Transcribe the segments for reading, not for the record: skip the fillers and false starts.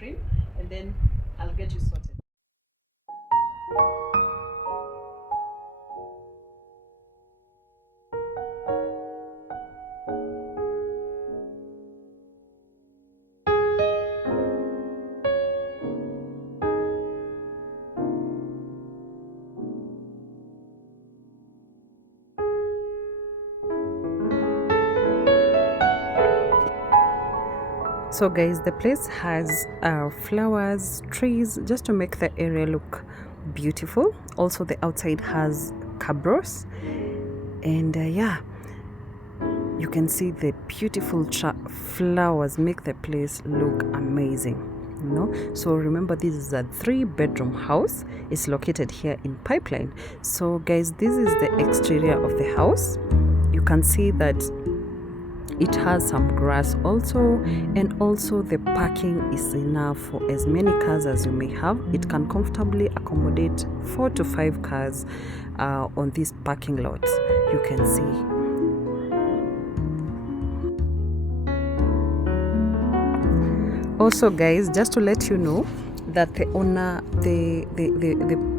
cream, and then I'll get you sorted. So guys, the place has flowers, trees, just to make the area look beautiful. Also the outside has cabros, and yeah, you can see the beautiful flowers make the place look amazing, you know. So remember, this is a 3-bedroom house. It's located here in Pipeline. So guys, this is the exterior of the house. You can see that it has some grass also, and also the parking is enough for as many cars as you may have. It can comfortably accommodate 4 to 5 cars on this parking lot, you can see. Also guys, just to let you know that the owner, the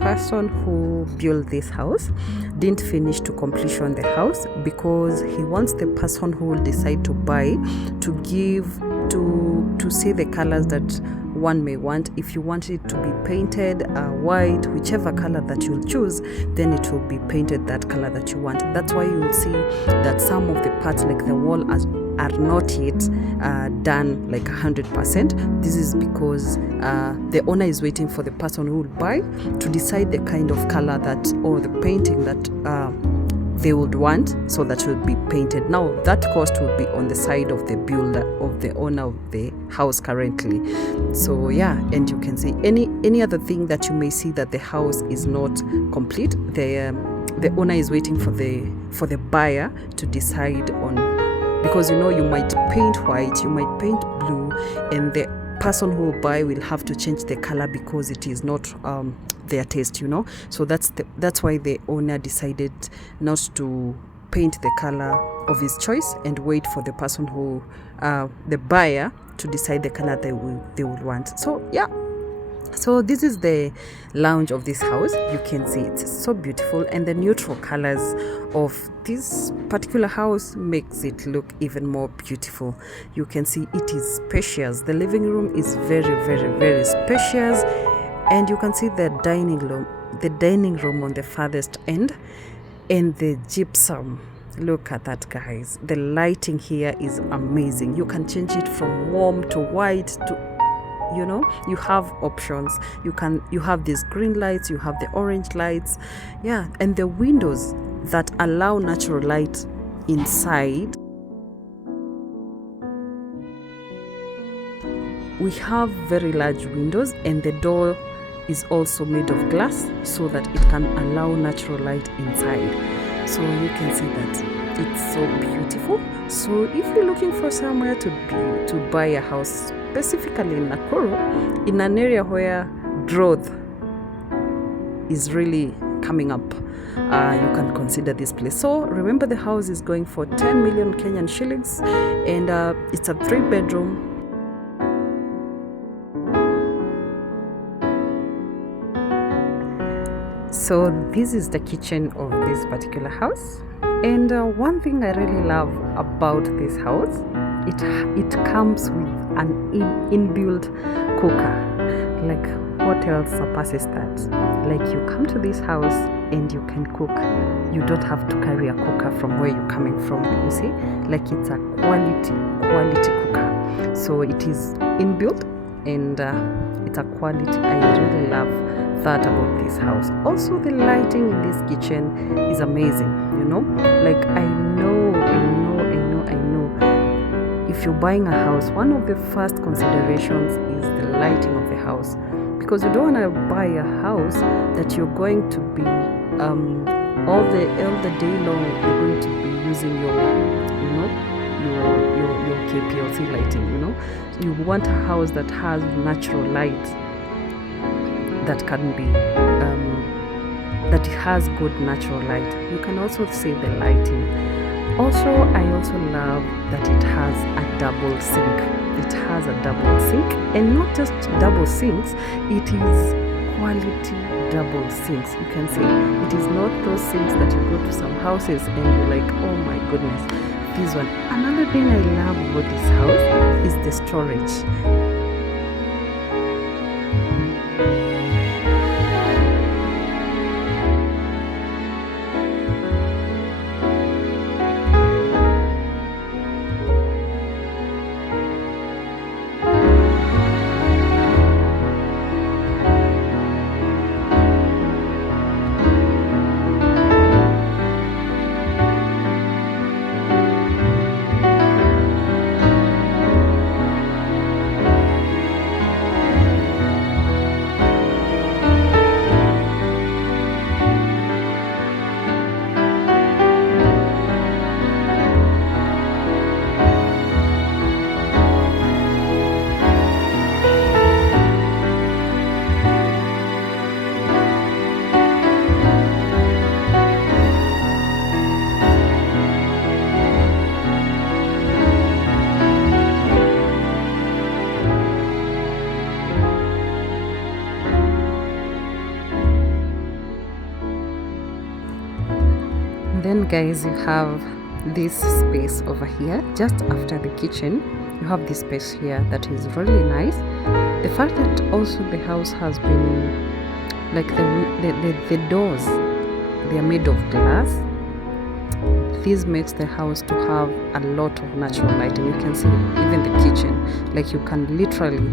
person who built this house didn't finish to completion the house, because he wants the person who will decide to buy to give to see the colors that one may want. If you want it to be painted white, whichever color that you'll choose, then it will be painted that color that you want. That's why you'll see that some of the parts, like the wall, are not yet done like 100%. This is because the owner is waiting for the person who will buy to decide the kind of color that, or the painting that they would want, so that will be painted. Now that cost will be on the side of the builder, of the owner of the house currently. So yeah, and you can see any other thing that you may see that the house is not complete, the owner is waiting for the buyer to decide on, because you know, you might paint white, you might paint blue, and the person who will buy will have to change the color because it is not their taste, you know. So that's why the owner decided not to paint the color of his choice and wait for the person who the buyer to decide the color they would want. So yeah, so this is the lounge of this house. You can see it's so beautiful, and the neutral colors of this particular house makes it look even more beautiful. You can see it is spacious. The living room is very, very, very spacious, and you can see the dining room on the farthest end, and the gypsum. Look at that, guys. The lighting here is amazing. You can change it from warm to white to, you know, you have options. You have these green lights, you have the orange lights, yeah, and the windows that allow natural light inside. We have very large windows, and the door is also made of glass so that it can allow natural light inside. So you can see that it's so beautiful. So if you're looking for somewhere to buy a house, specifically in Nakuru, in an area where growth is really coming up, you can consider this place. So remember, the house is going for 10 million Kenyan shillings, and it's a 3-bedroom. So this is the kitchen of this particular house, and one thing I really love about this house, it comes with an inbuilt cooker. Like, what else surpasses that? Like, you come to this house and you can cook. You don't have to carry a cooker from where you're coming from. You see, like, it's a quality cooker. So it is inbuilt, and it's a quality. I really love that about this house. Also, the lighting in this kitchen is amazing, you know. Like, I know if you're buying a house, one of the first considerations is the lighting of the house, because you don't want to buy a house that you're going to be all the day long you're going to be using your KPLC lighting, you know. You want a house that has natural light, that can be that has good natural light. You can also see the lighting. Also, I also love that it has a double sink. The it has a double sink, and not just double sinks, it is quality double sinks. You can see it is not those sinks that you go to some houses and you're like, oh my goodness, this one. Another thing I love about this house is the storage. Then guys, you have this space over here just after the kitchen. You have this space here that is really nice. The fact that also the house has been like the doors, they are made of glass. This makes the house to have a lot of natural lighting. You can see even the kitchen, like you can literally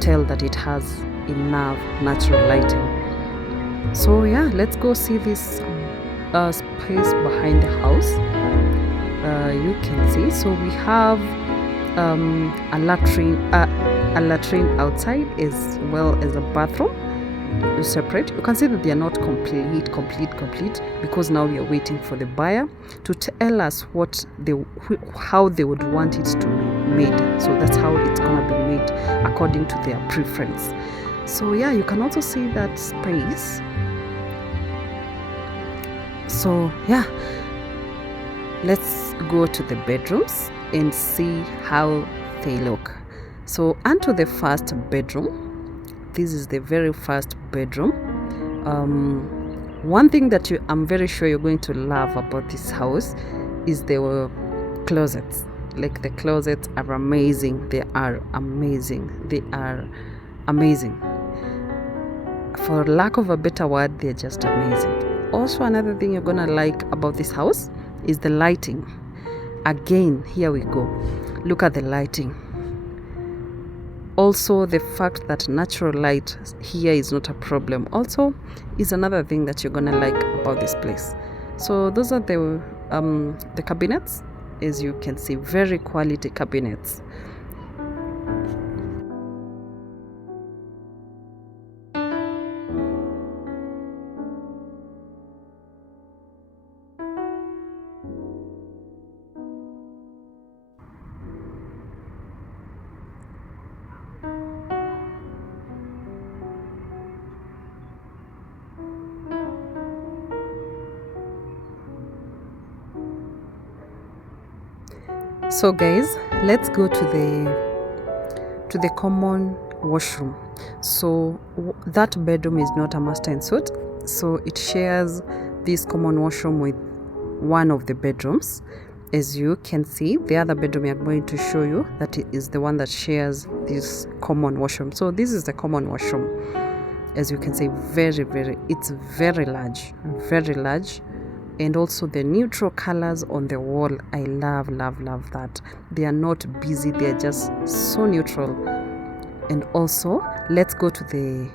tell that it has enough natural lighting. So yeah, let's go see this space behind the house. You can see, so we have a latrine outside as well as a bathroom separate. You can see that they are not complete because now we are waiting for the buyer to tell us how they would want it to be made. So that's how it's gonna be made according to their preference. So yeah, you can also see that space. So yeah, let's go to the bedrooms and see how they look. So onto the first bedroom. This is the very first bedroom. One thing that I'm very sure you're going to love about this house is the closets. Like the closets are amazing. They are amazing. For lack of a better word, they're just amazing. Also, another thing you're gonna like about this house is the lighting. Again, here we go. Look at the lighting. Also, the fact that natural light here is not a problem also is another thing that you're gonna like about this place. So those are the cabinets. As you can see, very quality cabinets. So guys, let's go to the common washroom. So that bedroom is not a master ensuite, so it shares this common washroom with one of the bedrooms. As you can see, the other bedroom I'm going to show you, that is the one that shares this common washroom. So this is the common washroom. As you can see, it's very large. And also the neutral colors on the wall, I love that. They are not busy, they are just so neutral. And also, let's go to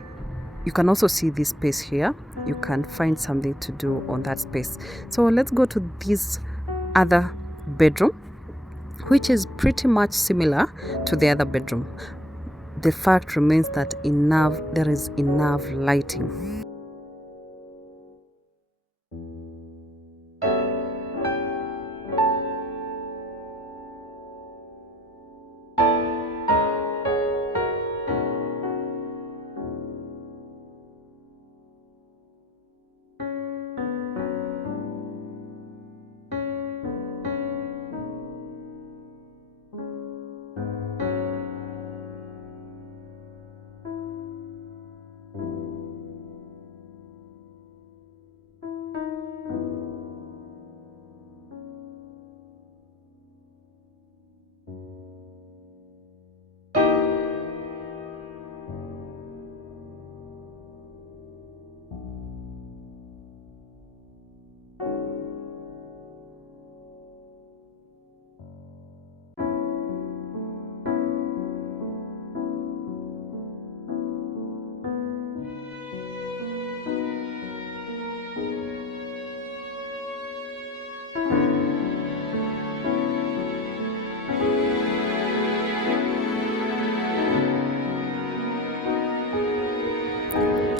you can also see this space here. You can find something to do on that space. So let's go to this other bedroom, which is pretty much similar to the other bedroom. The fact remains that there is enough lighting.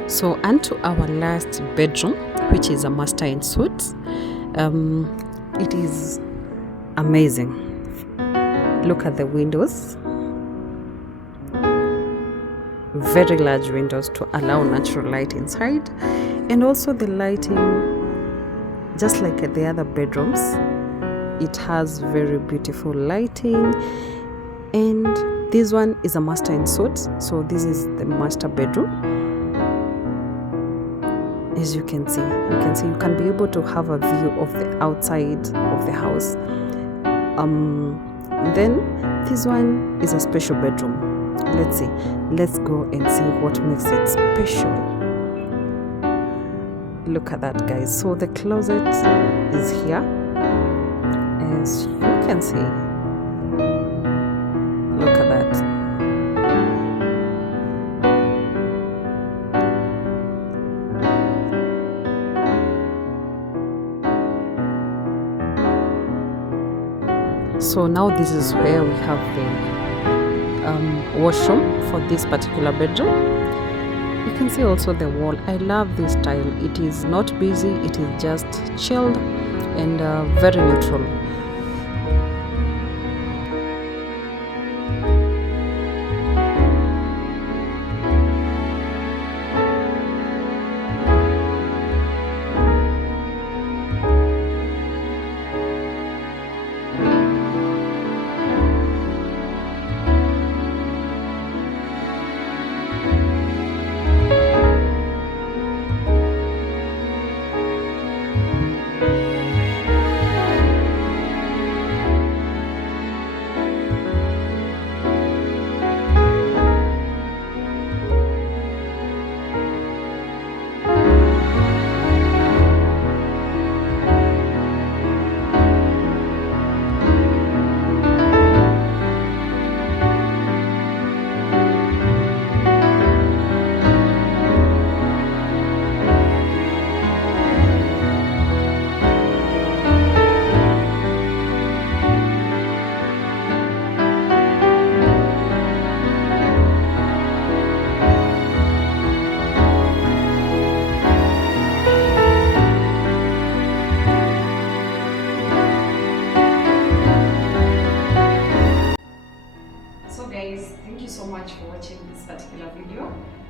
So onto our last bedroom, which is a master ensuite. It is amazing. Look at the windows. Very large windows to allow natural light inside, and also the lighting, just like at the other bedrooms, it has very beautiful lighting. And this one is a master ensuite, so this is the master bedroom. As you can see you can be able to have a view of the outside of the house. Then this one is a special bedroom. Let's go and see what makes it special. Look at that, guys. So the closet is here, as you can see. Look at that. So now this is where we have the washroom for this particular bedroom. You can see also the wall. I love this style. It is not busy, it is just chilled and very neutral.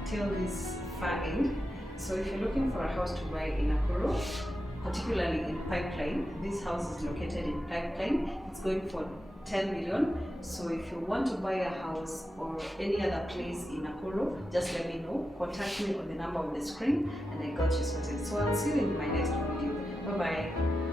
Till this far end. So if you're looking for a house to buy in Nakuru, particularly in Pipeline, this house is located in Pipeline. It's going for 10 million. So if you want to buy a house or any other place in Nakuru, just let me know. Contact me on the number on the screen and I got you sorted. So I'll see you in my next video. Bye bye.